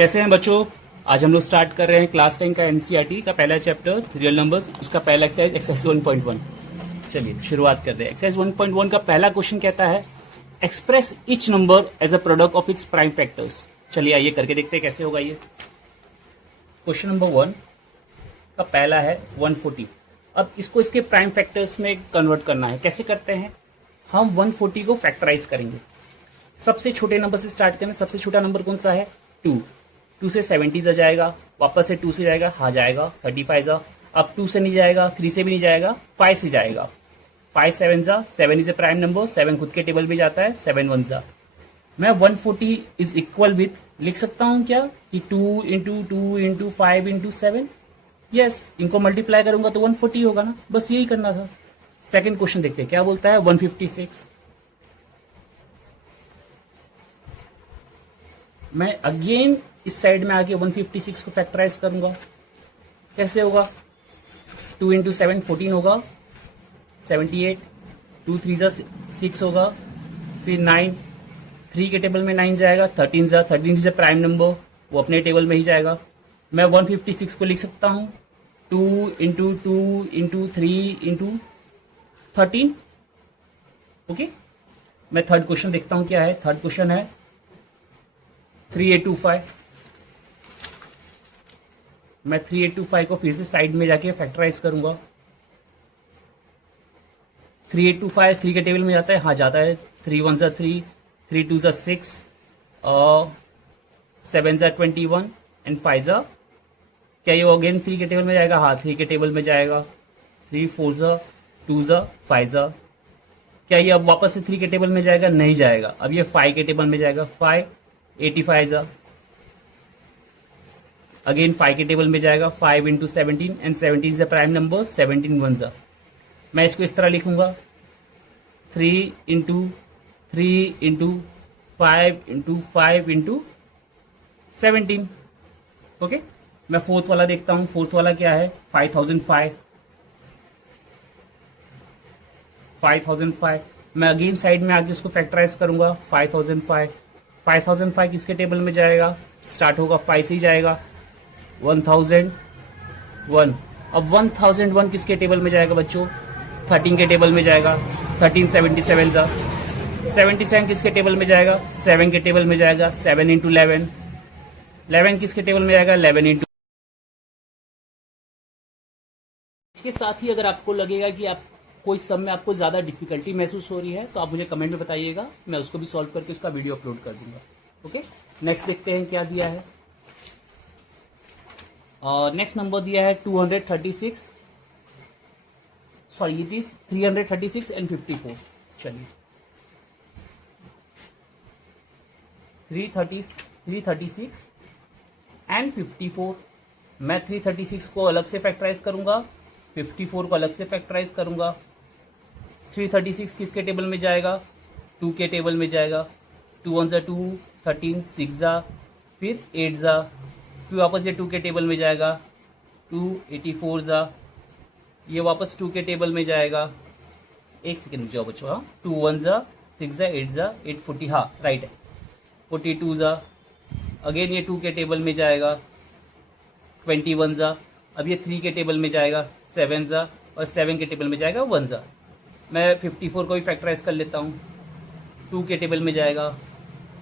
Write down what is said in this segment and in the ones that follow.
कैसे हैं बच्चों। आज हम लोग स्टार्ट कर रहे हैं क्लास 10 का एनसीईआरटी का पहला चैप्टर रियल नंबर्स, उसका पहला एक्सरसाइज 1.1। चलिए शुरुआत करते हैं। एक्सरसाइज 1.1 का पहला क्वेश्चन कहता है express each number as a product of its prime factors. चलिए आइए करके देखते हैं कैसे होगा ये। क्वेश्चन नंबर 1 का पहला है 140। अब इसको इसके प्राइम फैक्टर्स में कन्वर्ट करना है। कैसे करते हैं, हम 140 को फैक्टराइज करेंगे। सबसे छोटे नंबर से स्टार्ट करें। सबसे छोटा नंबर कौन सा है, 2 से 70 जा जाएगा, वापस से 2 से जाएगा, हाँ जाएगा 35 जा। अब 2 से नहीं जाएगा, 3 से भी नहीं जाएगा, 5 से जाएगा। 5 7 जा, 7 इज ए प्राइम नंबर, 7 खुद के टेबल में जाता है, 7 1 जा। मैं 140 इज इक्वल विथ लिख सकता हूं क्या कि 2 इंटू 2 इंटू 5 इंटू 7। यस, इनको मल्टीप्लाई करूंगा तो 140 होगा ना, बस यही करना था। सेकंड क्वेश्चन देखते हैं क्या बोलता है। 156 मैं अगेन इस साइड में आके 156 को फैक्टराइज करूंगा। कैसे होगा, 2 इंटू 7 14 होगा, 78, 2 3 जा 6 होगा, फिर 9, 3 के टेबल में 9 जाएगा, 13 जा, 13 इज ए प्राइम नंबर, वो अपने टेबल में ही जाएगा। मैं 156 को लिख सकता हूं 2 इंटू 2 इंटू 3 इंटू 13। ओके, मैं थर्ड क्वेश्चन देखता हूं क्या है। थर्ड क्वेश्चन है 3825। मैं 3825 को फिर से साइड में जाके फैक्टराइज करूंगा। 3825 3 के टेबल में जाता है, हाँ जाता है। 3 1 जा 3, 3 2 जा 6, और 7 जा 21 एंड 5 जा, क्या ये अगेन 3 के टेबल में जाएगा, हाँ 3 के टेबल में जाएगा। 3 4 जा 2 जा 5 जा, क्या ये अब वापस से 3 के टेबल में जाएगा, नहीं जाएगा। अब ये 5 के टेबल में जाएगा, 5 85 जा, अगेन 5 के टेबल में जाएगा, 5 into 17 and 17 is a prime number, 17 1 जा। मैं इसको इस तरह लिखूंगा 3 into 3 into 5 into 5 into 17। Okay, मैं फोर्थ वाला देखता हूं। फोर्थ वाला क्या है, 5005। 5005 मैं अगेन साइड में आके इसको फैक्टराइज करूंगा। 5005 5005 किसके टेबल में जाएगा, स्टार्ट होगा 5 से ही जाएगा। 1001, अब 1001 किसके टेबल में जाएगा बच्चों, 13 के टेबल में जाएगा। 13 77 जा, 77 किसके टेबल में जाएगा, 7 के टेबल में जाएगा। 7 इंटू 11, 11 किसके टेबल में जाएगा, 11 इंटू। इसके साथ ही अगर आपको लगेगा कि आप कोई सम में आपको ज्यादा डिफिकल्टी महसूस हो रही है तो आप मुझे कमेंट में बताइएगा, मैं उसको भी सॉल्व करके उसका वीडियो अपलोड कर दूंगा। ओके, नेक्स्ट देखते हैं क्या दिया है। और नेक्स्ट नंबर दिया है 236, सॉरी इट इज 336 एंड 54। चलिए 336 एंड 54। मैं 336 को अलग से फैक्टराइज करूंगा, 54 को अलग से फैक्टराइज करूंगा। 336 किसके टेबल में जाएगा, 2 के टेबल में जाएगा। 2 1 जा 2, 13 6 जा, फिर 8 जा, फिर वापस ये 2 के टेबल में जाएगा। 2 84 जा, ये वापस 2 के टेबल में जाएगा। एक सेकेंड जाओ बच्चों, हाँ 2 1 जा 6 जा 8 जा 8 40, हाँ राइट है। 42 जा, अगेन ये 2 के टेबल में जाएगा। 21 जा, अब ये 3 के टेबल में जाएगा। 7 जा, और 7 के टेबल में जाएगा 1 जा। मैं 54 को भी फैक्टराइज कर लेता हूँ। 2 के टेबल में जाएगा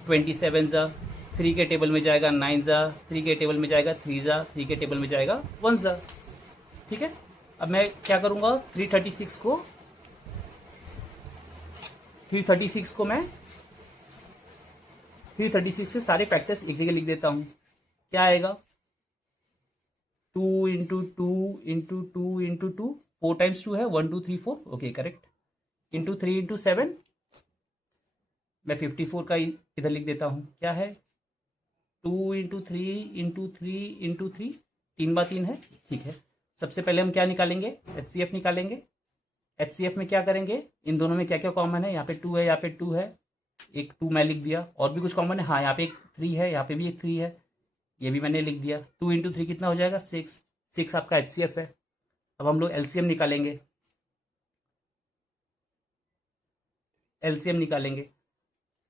27 जा, 3 के टेबल में जाएगा 9 जा, 3 के टेबल में जाएगा 3 जा, 3 के टेबल में जाएगा 1 जा। ठीक है, अब मैं क्या करूंगा, 336 को मैं 336 से सारे फैक्टर्स एक जगह लिख देता हूं। क्या आएगा, 2 इंटू 2 इंटू 2 इंटू 2, 4 टाइम्स 2 है, 1 2 3 4, ओके करेक्ट। इंटू 3 इंटू 7, मैं 54 का इधर लिख देता हूं। क्या है, 2 इंटू 3 इंटू 3 इंटू 3, 3 बार 3 है, ठीक है। सबसे पहले हम क्या निकालेंगे, HCF निकालेंगे। HCF में क्या करेंगे, इन दोनों में क्या क्या कॉमन है, यहाँ पे 2 है, यहाँ पे 2 है, एक 2 मैं लिख दिया। और भी कुछ कॉमन है, हाँ यहाँ पे एक 3 है, यहाँ पे भी एक 3 है, ये भी मैंने लिख दिया। 2 इंटू 3 कितना हो जाएगा, 6, 6 आपका HCF है। अब हम लोग LCM निकालेंगे। LCM निकालेंगे,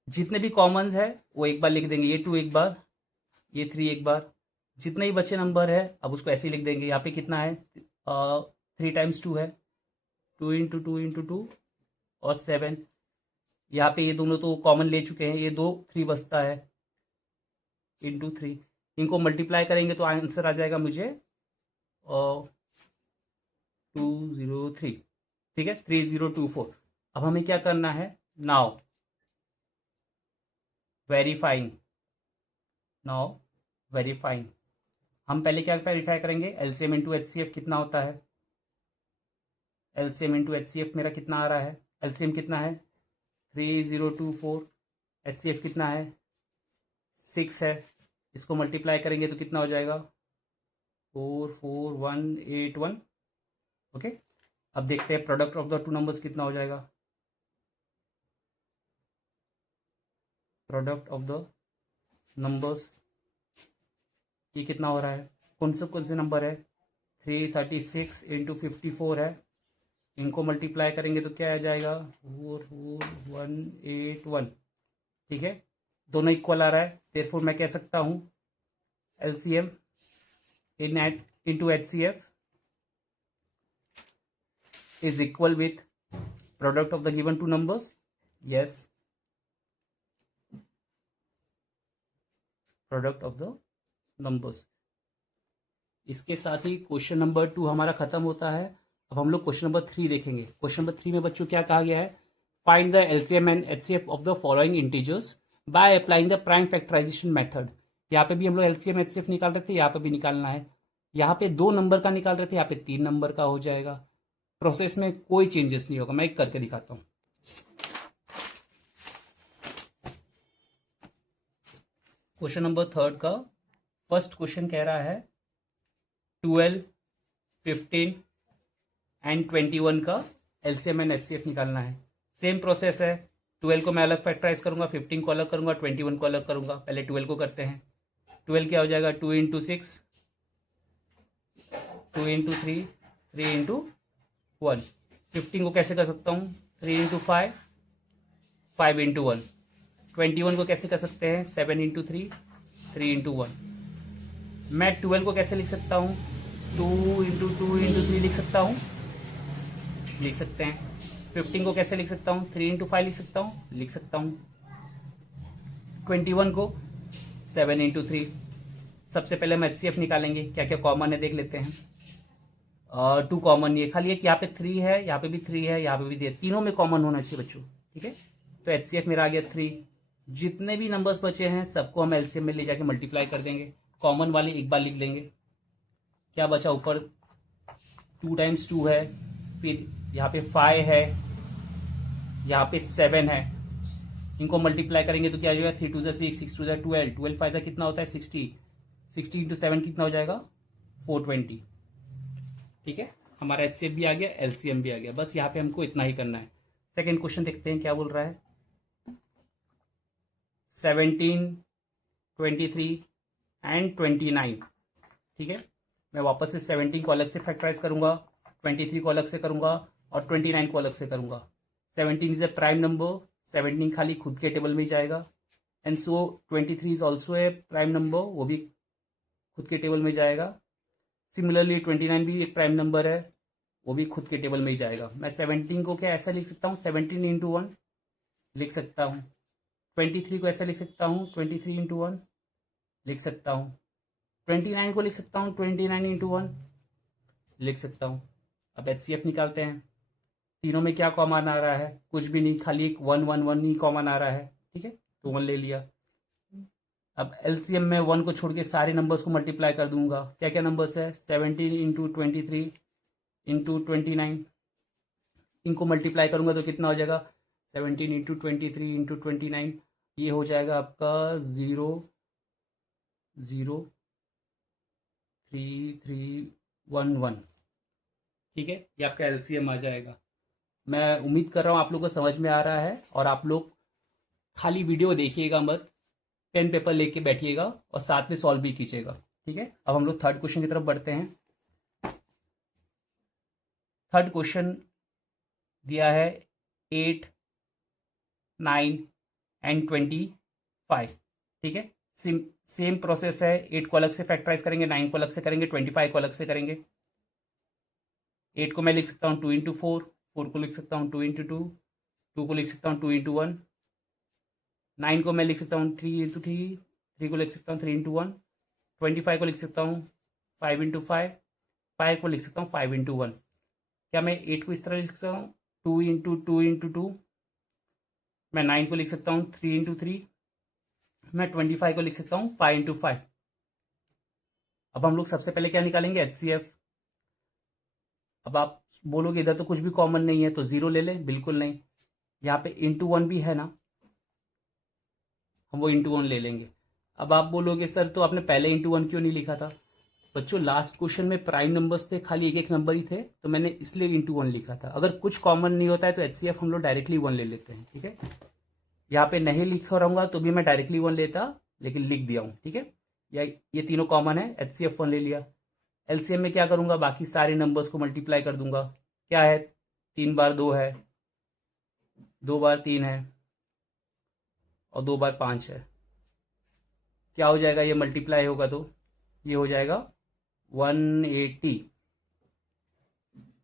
जितने भी कॉमन्स है वो एक बार लिख देंगे। ये 2 एक बार, ये 3 एक बार, जितने ही बचे नंबर है अब उसको ऐसे ही लिख देंगे। यहाँ पे कितना है, 3 टाइम्स 2 है, 2 इंटू 2 इंटू 2 और 7। यहाँ पे ये दोनों तो कॉमन ले चुके हैं, ये 2 3 बचता है इंटू 3। इनको मल्टीप्लाई करेंगे तो आंसर आ जाएगा मुझे 203। ठीक है, 3024। अब हमें क्या करना है, नाउ वेरीफाइंग, नाउ वेरीफाइंग। हम पहले क्या वेरीफाई करेंगे, एलसीएम इंटू एचसीएफ कितना होता है। एलसीएम इंटू एचसीएफ मेरा कितना आ रहा है, एलसीएम कितना है 3024, एचसीएफ कितना है 6 है। इसको मल्टीप्लाई करेंगे तो कितना हो जाएगा 44181। ओके, अब देखते हैं product of the two numbers कितना हो जाएगा। प्रोडक्ट ऑफ द नंबर्स ये कितना हो रहा है, कौन से नंबर है, 336 इंटू 54 है। इनको मल्टीप्लाई करेंगे तो क्या आ जाएगा 44181। ठीक है, दोनों इक्वल आ रहा है, देयरफॉर मैं कह सकता हूं LCM in eight into HCF is equal with product of the given two numbers. Yes, product of the numbers. इसके साथ ही क्वेश्चन नंबर 2 हमारा खत्म होता है। अब हम लोग क्वेश्चन नंबर 3 देखेंगे। क्वेश्चन नंबर 3 में बच्चों क्या कहा गया है, find the LCM and HCF of the following integers by applying the prime factorisation method. यहाँ पे भी हम लोग एलसीएम एचसीएफ निकाल रहे थे, यहाँ पे भी निकालना है। यहाँ पे 2 नंबर का निकाल रहे थे, यहाँ पे 3 नंबर का हो जाएगा। प्रोसेस में कोई चेंजेस नहीं होगा, मैं एक करके दिखाता हूँ। क्वेश्चन नंबर 3 का फर्स्ट क्वेश्चन कह रहा है 12, 15 एंड 21 का एलसीएम एंड एचसीएफ निकालना है। सेम प्रोसेस है, 12 को मैं अलग फैक्टराइज करूंगा, 15 को अलग करूंगा, 21 को अलग करूंगा। पहले 12 को करते हैं। 12 क्या हो जाएगा 2 इंटू 6, 2 इंटू 3, 3 इंटू 1। 15 को कैसे कर सकता हूँ 3 इंटू 5, 5 इंटू 1। 21 को कैसे कर सकते हैं 7 इंटू 3, 3 इंटू 1। मैं 12 को कैसे लिख सकता हूँ 2 इंटू 2 इंटू 3 लिख सकता हूँ, लिख सकते हैं। 15 को कैसे लिख सकता हूँ 3 इंटू 5 लिख सकता हूँ, लिख सकता हूँ। 21 को 7 इंटू 3। सबसे पहले हम एचसीएफ निकालेंगे, क्या क्या कॉमन है देख लेते हैं। 2 कॉमन, ये खाली एक यहाँ पे 3 है, यहाँ पे भी 3 है, यहाँ पे भी 3 है, तीनों में कॉमन होना चाहिए बच्चों। ठीक है, तो एचसीएफ मेरा आ गया 3। जितने भी नंबर्स बचे हैं सबको हम एलसीएम में ले जाके मल्टीप्लाई कर देंगे। कॉमन वाले एक बार लिख लेंगे। क्या बचा ऊपर 2 टाइम्स 2 है, फिर यहाँ पे 5 है, यहाँ पे 7 है। इनको मल्टीप्लाई करेंगे तो क्या हो जाएगा 3 2 6, 6 2 12, 12 5 कितना होता है 60, 60 इंटू 7 कितना हो जाएगा 420। ठीक है, हमारा एचसीएफ भी आ गया, एलसीएम भी आ गया। बस यहाँ पे हमको इतना ही करना है। सेकेंड क्वेश्चन देखते हैं क्या बोल रहा है। 17, 23 एंड 29। ठीक है, मैं वापस से 17 को अलग से फैक्टराइज करूंगा, 23 को अलग से करूंगा और 29 को अलग से करूंगा। 17 इज ए प्राइम नंबर, 17 खाली खुद के टेबल में ही जाएगा। And so 23 is also a prime number, वो भी खुद के टेबल में जाएगा। सिमिलरली 29 भी एक प्राइम नंबर है, वो भी खुद के टेबल में ही जाएगा। मैं 17 को क्या ऐसा लिख सकता हूँ 17 इंटू 1 लिख सकता हूँ। 23 को ऐसा लिख सकता हूँ 23 इंटू 1 लिख सकता हूँ। 29 को लिख सकता हूँ 29 इंटू 1 लिख सकता हूँ। अब एचसीएफ निकालते हैं। तीनों में क्या कॉमन आ रहा है, कुछ भी नहीं, खाली एक 1 1 1 ही कॉमन आ रहा है। ठीक है, तो 1 ले लिया। अब एलसीएम में 1 को छोड़ के सारे नंबर्स को मल्टीप्लाई कर दूंगा। क्या क्या नंबर्स है 17 इंटू 23 इंटू 29। इनको मल्टीप्लाई करूंगा तो कितना हो जाएगा 17 इंटू 23 इंटू 29, ये हो जाएगा आपका 0 0 3 3 1 1। ठीक है, ये आपका एलसीएम आ जाएगा। मैं उम्मीद कर रहा हूँ आप लोगों को समझ में आ रहा है, और आप लोग खाली वीडियो देखिएगा मत, पेन पेपर लेके बैठिएगा और साथ में सॉल्व भी कीजिएगा। ठीक है, अब हम लोग थर्ड क्वेश्चन की तरफ बढ़ते हैं। थर्ड क्वेश्चन दिया है 8, 9 एंड 25। ठीक है, सेम प्रोसेस है, 8 को अलग से फैक्टराइज करेंगे, 9 को अलग से करेंगे, 25 को अलग से करेंगे। 8 को मैं लिख सकता हूँ 2 इंटू 4, 4 को लिख सकता हूँ 2 इंटू 2, 2 को लिख सकता हूँ 2 इंटू 1, 9 को मैं लिख सकता हूँ 3 इंटू 3, 3 को लिख सकता हूँ 3 इंटू 1, 25 को लिख सकता हूँ 5 इंटू 5, 5 को लिख सकता हूँ 5 इंटू 1। क्या मैं 8 को इस तरह लिख सकता हूँ 2 इंटू 2 इंटू 2, मैं 9 को लिख सकता हूँ 3 इंटू 3, मैं 25 को लिख सकता हूँ 5 इंटू 5। अब हम लोग सबसे पहले क्या निकालेंगे, एचसीएफ। अब आप बोलोगे इधर तो कुछ भी कॉमन नहीं है तो जीरो ले लें, बिल्कुल नहीं, यहाँ पे इंटू 1 भी है ना, हम वो इंटू 1 ले लेंगे। अब आप बोलोगे सर तो आपने पहले इंटू 1 क्यों नहीं लिखा था? बच्चों लास्ट क्वेश्चन में प्राइम नंबर्स थे, खाली एक एक नंबर ही थे, तो मैंने इसलिए इंटू 1 लिखा था। अगर कुछ कॉमन नहीं होता है तो एचसीएफ हम लोग डायरेक्टली 1 ले लेते हैं, ठीक है। यहाँ पे नहीं लिखा रहूंगा तो भी मैं डायरेक्टली 1 लेता, लेकिन लिख दिया हूँ, ठीक है। या ये तीनों कॉमन है, एचसीएफ 1 ले लिया। एलसीएम में क्या करूंगा, बाकी सारे नंबर्स को मल्टीप्लाई कर दूंगा। क्या है, 3 बार 2 है, 2 बार 3 है, और 2 बार 5 है। क्या हो जाएगा, ये मल्टीप्लाई होगा तो ये हो जाएगा 180।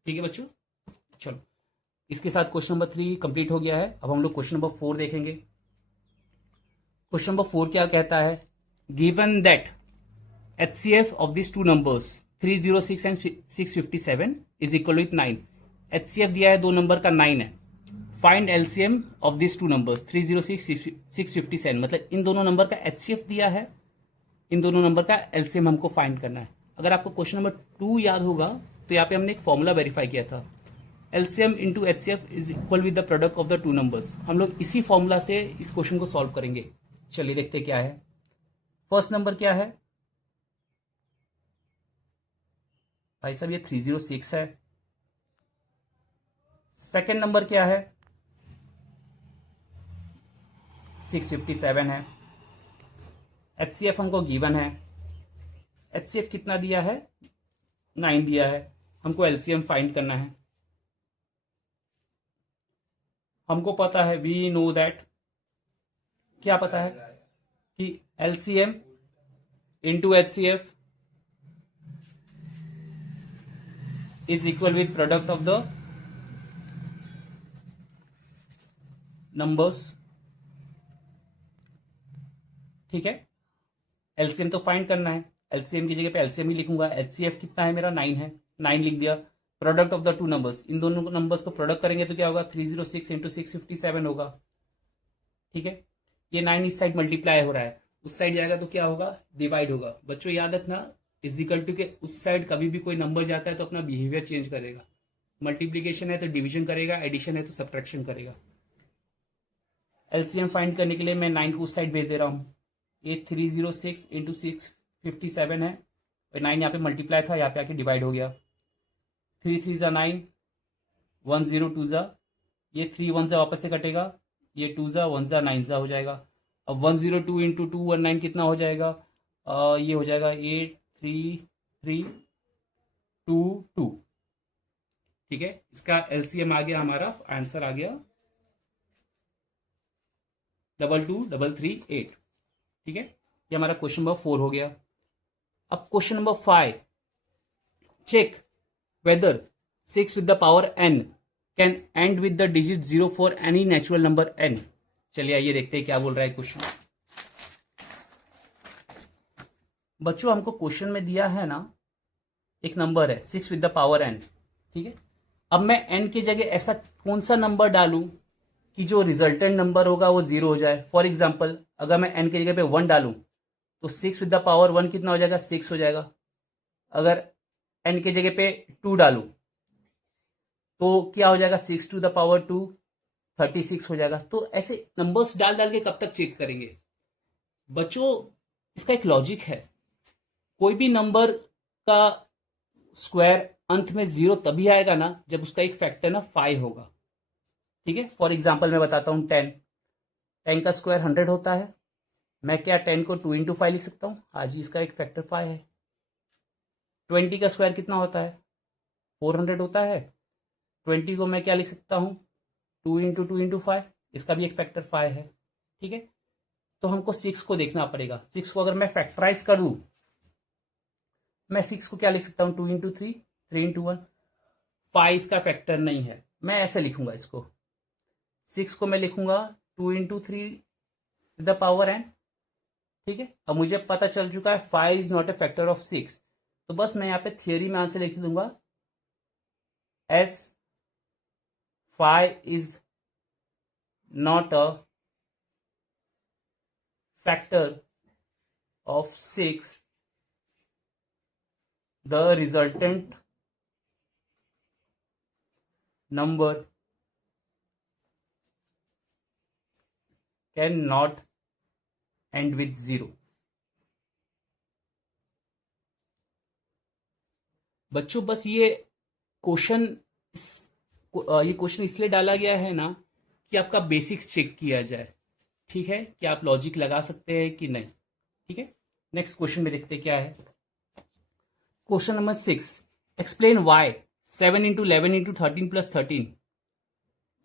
ठीक है बच्चों, चलो इसके साथ क्वेश्चन नंबर 3 कंप्लीट हो गया है। अब हम लोग क्वेश्चन नंबर 4 देखेंगे। क्वेश्चन नंबर 4 क्या कहता है, given that HCF of this two numbers 306 and 657 is equal with 9। HCF दिया है, दो नंबर का 9 है। Find LCM of this two numbers 306 657, मतलब इन दोनों नंबर का HCF दिया है, इन दोनों नंबर का LCM हमको फाइंड करना है। अगर आपको क्वेश्चन नंबर 2 याद होगा तो यहाँ पे हमने एक फॉर्मूला वेरीफाई किया था, LCM into HCF is equal with the product of the two numbers. हम लोग इसी फॉर्मूला से इस क्वेश्चन को सॉल्व करेंगे। चलिए देखते क्या है। फर्स्ट नंबर क्या है भाई साहब, ये 306 है। सेकेंड नंबर क्या है, 657 है। HCF हमको गिवन है, HCF कितना दिया है, 9 दिया है। हमको LCM फाइंड करना है। हमको पता है, वी नो दैट, क्या पता है कि LCM into HCF is equal with product of the numbers, ठीक है। LCM तो फाइंड करना है, LCM की जगह पे LCM ही लिखूंगा। HCF कितना है मेरा, 9 है, 9 लिख दिया। Product of the two numbers, इन दोनों नंबर्स को प्रोडक्ट करेंगे तो क्या होगा, 306 इंटू 657 होगा, ठीक है। ये 9 इस साइड मल्टीप्लाई हो रहा है, उस साइड जाएगा तो क्या होगा, डिवाइड होगा। बच्चों याद रखना, इजिकल टू के उस साइड कभी भी कोई नंबर जाता है तो अपना बिहेवियर चेंज करेगा। मल्टीप्लीकेशन है तो डिवीजन करेगा, एडिशन है तो सब्ट्रैक्शन करेगा। LCM फाइंड करने के लिए मैं 9 को उस साइड भेज दे रहा हूं। ये 306 इंटू 657 है, और 9 यहाँ पे मल्टीप्लाई था, यहाँ पे आके डिवाइड हो गया। 3 3 ज़ा 9, 1 0 2 ज़ा, ये 3 1 ज़ा वापस से कटेगा, ये 2 ज़ा 1 ज़ा 9 ज़ा हो जाएगा। अब 102 इंटू 219 कितना हो जाएगा, ये हो जाएगा 8 3 3 2 2, ठीक है। इसका LCM आ गया, हमारा आंसर आ गया 22338, ठीक है। ये हमारा क्वेश्चन नंबर 4 हो गया। अब question number 5, check whether 6 with the power n can end with the digit 0 for any natural number n। चलिए आइए देखते हैं क्या बोल रहा है क्वेश्चन। बच्चों हमको क्वेश्चन में दिया है ना, एक नंबर है 6 with the power n, ठीक है। अब मैं n की जगह ऐसा कौन सा नंबर डालूं कि जो रिजल्टेंट नंबर होगा वो 0 हो जाए। फॉर एग्जाम्पल अगर मैं n की जगह पे 1 डालूं तो 6 with the power 1 कितना हो जाएगा, 6 हो जाएगा। अगर n की जगह पे 2 डालूं तो क्या हो जाएगा, 6 to the power 2 36 हो जाएगा। तो ऐसे नंबर्स डाल डाल के कब तक चेक करेंगे बच्चों, इसका एक लॉजिक है। कोई भी नंबर का स्क्वायर अंत में 0 तभी आएगा ना जब उसका एक फैक्टर ना 5 होगा, ठीक है। फॉर एग्जाम्पल मैं बताता हूं, 10 का स्क्वायर 100 होता है। मैं क्या 10 को 2 इंटू 5 लिख सकता हूं, हाँ जी, इसका एक फैक्टर 5 है। 20 का स्क्वायर कितना होता है, 400 होता है। 20 को मैं क्या लिख सकता हूं, 2 इंटू 5, इसका भी एक फैक्टर 5 है, ठीक है। तो हमको 6 को देखना पड़ेगा। 6 को अगर मैं फैक्टराइज करूं, मैं 6 को क्या लिख सकता हूं, 2 इंटू 3, 3 इंटू 1। 5 इसका फैक्टर नहीं है, मैं ऐसे लिखूंगा इसको। 6 को मैं लिखूंगा 2 इंटू 3 द पावर n। ठीक है, अब मुझे पता चल चुका है 5 is not a factor of 6, तो बस मैं यहाँ पे थियरी में आंसर लिख दूंगा S 5 is not a factor of 6, the resultant number cannot end with 0। बच्चों बस ये क्वेश्चन इसलिए डाला गया है ना कि आपका बेसिक्स चेक किया जाए। ठीक है, कि आप लॉजिक लगा सकते हैं कि नहीं। ठीक है, नेक्स्ट क्वेश्चन में देखते हैं क्या है। Question number 6, explain why 7 into 11 into 13 plus 13।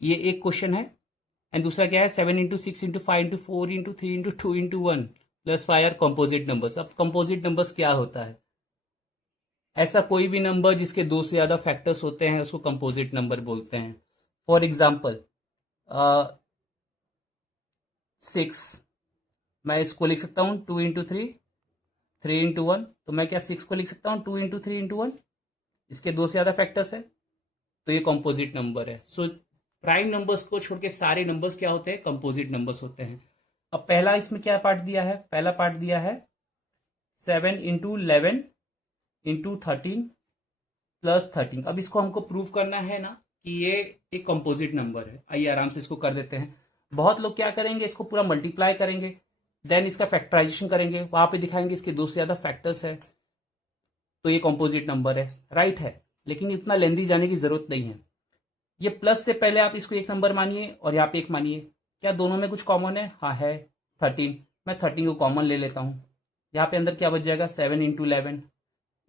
ये एक क्वेश्चन है। एंड दूसरा क्या है, 7 into 6 into 5 into 4 into 3 into 2 into 1 plus 5 are composite numbers. अब कंपोजिट नंबर्स क्या होता है? ऐसा कोई भी नंबर जिसके दो से ज्यादा फैक्टर्स होते हैं उसको कंपोजिट नंबर बोलते हैं। फॉर एग्जाम्पल 6, मैं इसको लिख सकता हूँ 2 इंटू 3, 3 इंटू 1। तो मैं क्या 6 को लिख सकता हूँ 2 इंटू 3 इंटू 1, इसके दो से ज्यादा फैक्टर्स है, तो ये कंपोजिट नंबर है। सो प्राइम नंबर्स को छोड़ के सारे नंबर्स क्या होते हैं, कंपोजिट नंबर्स होते हैं। अब पहला इसमें क्या पार्ट दिया है, पहला पार्ट दिया है 7 इंटू 11 इंटू 13 प्लस 13। अब इसको हमको प्रूव करना है ना कि ये एक कंपोजिट नंबर है। आइए आराम से इसको कर देते हैं। बहुत लोग क्या करेंगे, इसको पूरा मल्टीप्लाई करेंगे, देन इसका फैक्टराइजेशन करेंगे, वहां पे दिखाएंगे इसके दो से ज्यादा फैक्टर्स है, तो ये कंपोजिट नंबर है। राइट है, लेकिन इतना लेंदी जाने की जरूरत नहीं है। ये प्लस से पहले आप इसको एक नंबर मानिए और यहाँ पे एक मानिए। क्या दोनों में कुछ कॉमन है? हाँ है, 13। मैं 13 को कॉमन ले लेता हूँ। यहाँ पे अंदर क्या बच जाएगा, 7 इंटू 11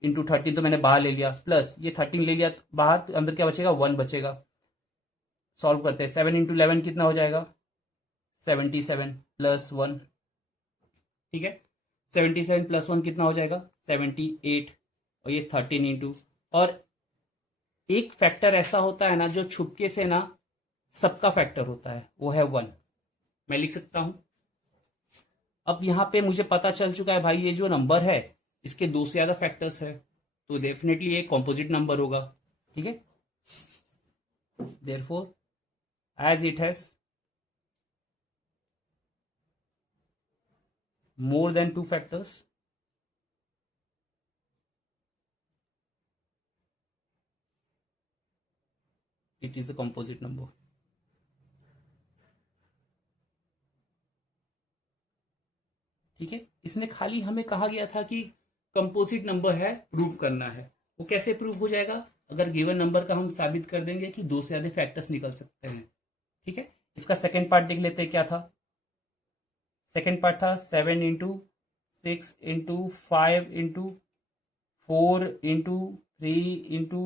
इंटू 13 तो मैंने बाहर ले लिया, प्लस ये 13 ले लिया बाहर, तो अंदर क्या बचेगा, 1 बचेगा। सॉल्व करते हैं, 7 इंटू 11 कितना हो जाएगा, 77 प्लस 1। ठीक है, 77 प्लस 1 कितना हो जाएगा, 78। और ये 13 इंटू, और एक फैक्टर ऐसा होता है ना जो छुपके से ना सबका फैक्टर होता है, वो है 1। मैं लिख सकता हूं। अब यहां पे मुझे पता चल चुका है भाई ये जो नंबर है इसके दो से ज्यादा फैक्टर्स है, तो डेफिनेटली ये कॉम्पोजिट नंबर होगा। ठीक है, therefore as it has more than 2 factors, it is a composite number. ठीक है, इसने खाली हमें कहा गया था कि कंपोजिट नंबर है, प्रूव करना है। वो कैसे प्रूव हो जाएगा, अगर गिवन नंबर का हम साबित कर देंगे कि दो से ज्यादा फैक्टर्स निकल सकते हैं। ठीक है, इसका सेकेंड पार्ट देख लेते हैं क्या था। सेकेंड पार्ट था 7 into 6 into 5 into 4 into 3 into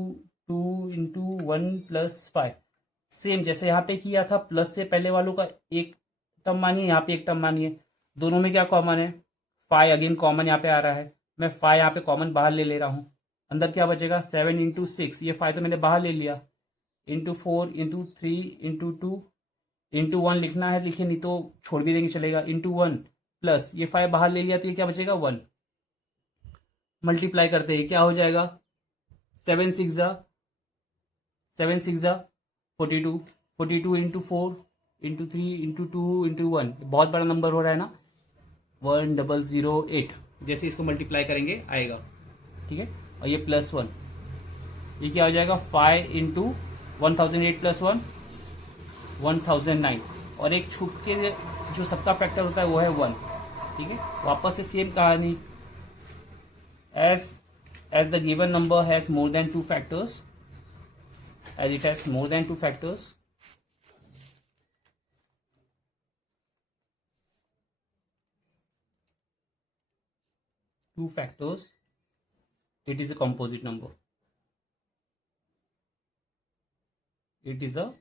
2 into 1 plus 5। Same जैसे यहाँ पे किया था, प्लस से पहले वालों का एक टर्म मानिए, यहाँ पे एक टर्म मानिए। दोनों में क्या कॉमन है, 5 अगेन कॉमन यहाँ पे आ रहा है। मैं 5 यहाँ पे कॉमन बाहर ले ले रहा हूँ। अंदर क्या बचेगा, 7 इंटू 6, ये 5 तो मैंने बाहर ले लिया, इंटू 4 इंटू 3 इंटू 2 इंटू 1 लिखना है लिखिए, नहीं तो छोड़ भी देंगे चलेगा, इंटू 1 प्लस ये 5 बाहर ले लिया, तो ये क्या बचेगा 1। मल्टीप्लाई करते हैं क्या हो जाएगा, 7 6 जा 7 6 जा 42, 42 इंटू 4 इंटू 3 इंटू 2 इंटू 1, बहुत बड़ा नंबर हो रहा है ना, 1008। जैसे इसको मल्टीप्लाई करेंगे आएगा। ठीक है, और ये प्लस 1, ये क्या हो जाएगा, 5 इंटू 1008 प्लस 1 1009। और एक छुप के जो सबका फैक्टर होता है वो है 1। ठीक है, वापस से सेम कहानी, as the given number has more than 2 factors, as it has more than 2 factors, it is a composite number. It is a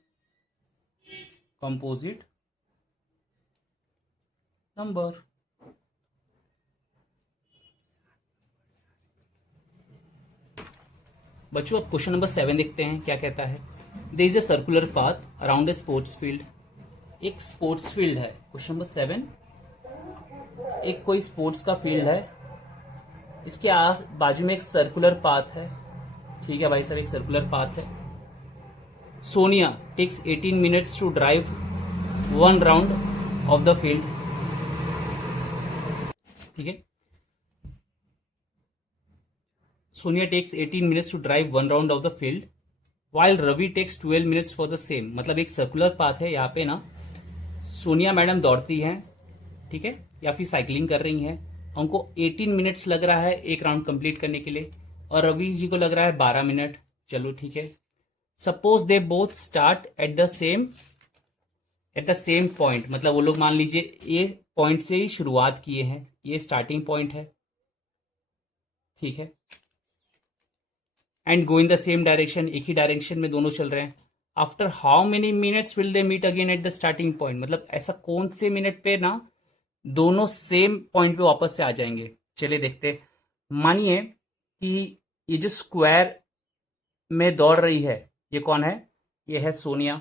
composite number. बच्चों अब क्वेश्चन नंबर 7 देखते हैं क्या कहता है। There is a circular path around a sports field. एक sports field है, question number 7। एक कोई स्पोर्ट्स का फील्ड है, इसके आस बाजू में एक सर्कुलर पाथ है। ठीक है भाई साहब, एक सर्कुलर पाथ है। Sonia takes 18 minutes to drive one round of the field. ठीक है, Sonia takes 18 minutes to drive one round of the field while Ravi takes 12 minutes for the same. मतलब एक सर्कुलर पाथ है यहाँ पे ना, सोनिया मैडम दौड़ती हैं, ठीक है, या फिर साइकिलिंग कर रही हैं, उनको 18 मिनट्स लग रहा है एक राउंड कंप्लीट करने के लिए, और रवि जी को लग रहा है 12 मिनट। चलो ठीक है, suppose they both start at the same point. मतलब वो लोग मान लीजिए ये पॉइंट से ही शुरुआत किए हैं, ये स्टार्टिंग पॉइंट है, ठीक है, and go in the same direction, एक ही डायरेक्शन में दोनों चल रहे हैं। After how many minutes will they meet again at the starting point. मतलब ऐसा कौन से मिनट पे ना दोनों सेम पॉइंट पे वापस से आ जाएंगे। चलिए देखते। मानिए कि ये जो स्क्वायर में दौड़ रही है ये कौन है, ये है सोनिया,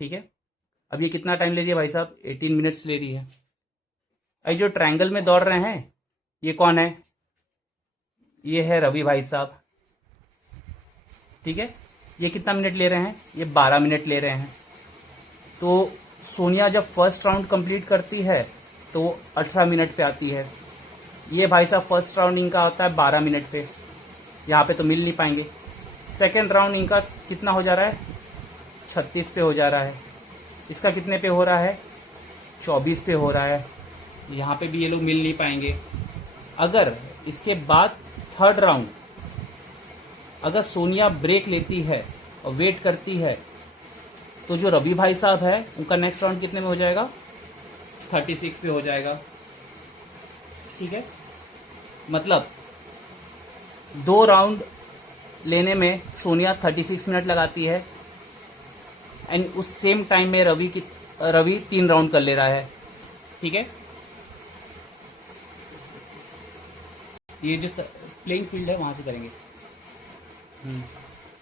ठीक है। अब ये कितना टाइम ले रही है भाई साहब, 18 मिनट्स ले रही है। अब जो ट्रायंगल में दौड़ रहे हैं ये कौन है, ये है रवि भाई साहब, ठीक है। ये कितना मिनट ले रहे हैं, ये 12 मिनट ले रहे हैं। तो सोनिया जब फर्स्ट राउंड कंप्लीट करती है तो 18 मिनट पे आती है। ये भाई साहब फर्स्ट राउंड इनका होता है 12 मिनट पे, यहाँ पे तो मिल नहीं पाएंगे। सेकेंड राउंड इनका कितना हो जा रहा है, 36 पे हो जा रहा है। इसका कितने पे हो रहा है, 24 पे हो रहा है। यहाँ पे भी ये लोग मिल नहीं पाएंगे। अगर इसके बाद थर्ड राउंड अगर सोनिया ब्रेक लेती है और वेट करती है तो जो रवि भाई साहब है उनका नेक्स्ट राउंड कितने में हो जाएगा, 36 पे हो जाएगा, ठीक है। मतलब 2 राउंड लेने में सोनिया 36 मिनट लगाती है, एंड उस सेम टाइम में रवि 3 राउंड कर ले रहा है, ठीक है। ये जो प्लेइंग फील्ड है वहां से करेंगे।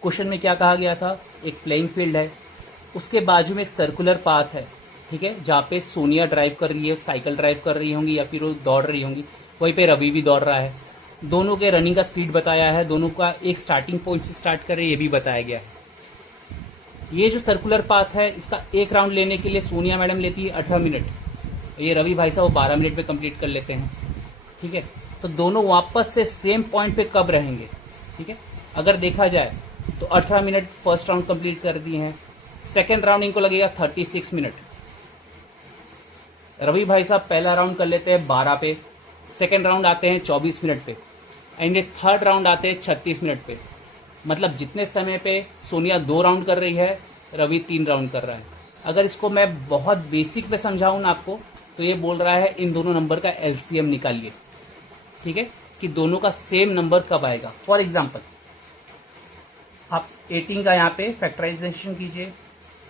क्वेश्चन में क्या कहा गया था, एक प्लेइंग फील्ड है, उसके बाजू में एक सर्कुलर पाथ है, ठीक है, जहाँ पे सोनिया ड्राइव कर रही है, साइकिल ड्राइव कर रही होंगी या फिर वो दौड़ रही होंगी, वहीं पे रवि भी दौड़ रहा है। दोनों के रनिंग का स्पीड बताया है, दोनों का एक स्टार्टिंग पॉइंट से स्टार्ट कर रहे हैं ये भी बताया गया है। ये जो सर्कुलर पाथ है इसका एक राउंड लेने के लिए सोनिया मैडम लेती है 18 मिनट, ये रवि भाई साहब 12 मिनट पे कंप्लीट कर लेते हैं, ठीक है। तो दोनों वापस से सेम पॉइंट पे कब रहेंगे, ठीक है। अगर देखा जाए तो 18 मिनट फर्स्ट राउंड कंप्लीट कर दिए हैं, सेकेंड राउंड इनको लगेगा 36 मिनट। रवि भाई साहब पहला राउंड कर लेते हैं 12 पे, सेकेंड राउंड आते हैं 24 मिनट पे, एंड ये थर्ड राउंड आते हैं 36 मिनट पे। मतलब जितने समय पे सोनिया 2 राउंड कर रही है रवि 3 राउंड कर रहा है। अगर इसको मैं बहुत बेसिक पे समझाऊं ना आपको, तो ये बोल रहा है इन दोनों नंबर का एलसीएम निकालिए, ठीक है, कि दोनों का सेम नंबर कब आएगा। फॉर एग्जाम्पल आप 18 का यहाँ पे फैक्टराइजेशन कीजिए,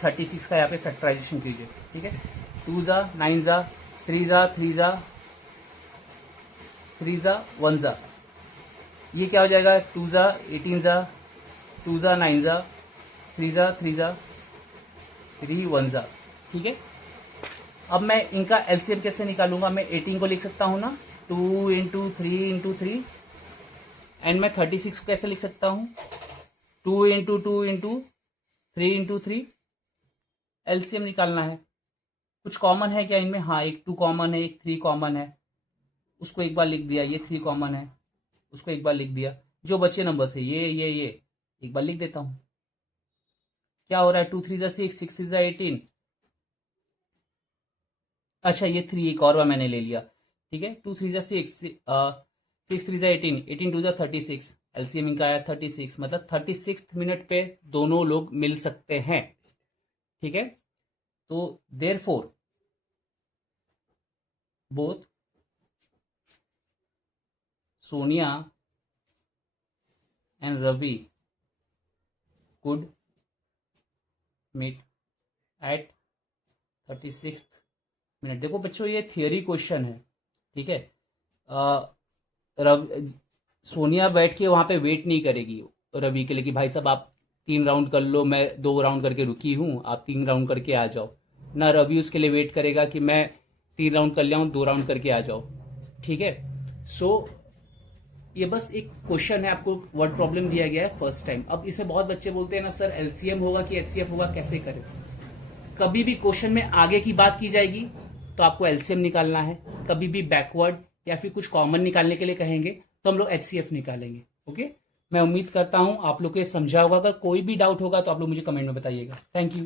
36 का यहाँ पे फैक्टराइजेशन कीजिए, ठीक है। 2 जा 9 जा 3 जा 3 जा 3 जा 1 जा, ये क्या हो जाएगा, 2 जा 18 जा 2 जा 9 जा 3 जा 3 जा 3 1 जा, ठीक है। अब मैं इनका एलसीएम कैसे निकालूंगा, मैं 18 को लिख सकता हूं ना 2 इंटू 3 इंटू 3, एंड मैं 36 को कैसे लिख सकता हूं 2 इंटू 2 इंटू 3 इंटू 3। एलसीएम निकालना है। कुछ कॉमन है क्या इनमें, हाँ एक 2 कॉमन है, एक 3 कॉमन है, उसको एक बार लिख दिया। ये 3 कॉमन है, उसको एक बार लिख दिया। जो बचे नंबर से ये एक बार लिख देता हूं। क्या हो रहा है, 2 3 जा 6 6 3 जा 18। अच्छा ये 3 एक और बार मैंने ले लिया, ठीक है। 2 3 जा 6 6 3 जा 18 18 2 जा 36, एलसीएम इनका आया 36। मतलब 36 मिनट पे दोनों लोग मिल सकते हैं, ठीक है। तो therefore both Sonia and Ravi could meet at 36th minute. देखो बच्चों, ये थियरी क्वेश्चन है, ठीक है। अ, रव सोनिया बैठ के वहां पे वेट नहीं करेगी रवि के लिए कि भाई साहब आप 3 राउंड कर लो, मैं 2 राउंड करके रुकी हूं, आप 3 राउंड करके आ जाओ। ना रवि उसके लिए वेट करेगा कि मैं 3 राउंड कर लिया हूं, 2 राउंड करके आ जाओ, ठीक है। सो ये बस एक क्वेश्चन है, आपको वर्ड प्रॉब्लम दिया गया है फर्स्ट टाइम। अब इसमें बहुत बच्चे बोलते हैं ना सर एलसीएम होगा कि एचसीएफ होगा, कैसे करें। कभी भी क्वेश्चन में आगे की बात की जाएगी तो आपको एलसीएम निकालना है, कभी भी बैकवर्ड या फिर कुछ कॉमन निकालने के लिए कहेंगे तो हम लोग एचसीएफ निकालेंगे। ओके, मैं उम्मीद करता हूं आप लोग को ये समझा होगा। अगर कोई भी डाउट होगा तो आप लोग मुझे कमेंट में बताइएगा। Thank you.